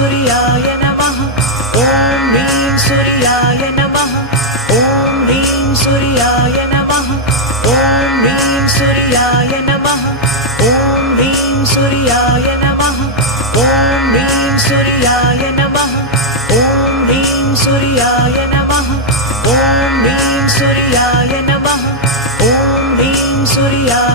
सूर्याय नमः ॐ ह्रीं सूर्याय नमः ॐ ह्रीं सूर्याय नमः ॐ ह्रीं सूर्याय नमः ॐ ह्रीं सूर्याय नमः ॐ ह्रीं सूर्याय नमः ॐ ह्रीं सूर्याय नमः ॐ ह्रीं सूर्याय नमः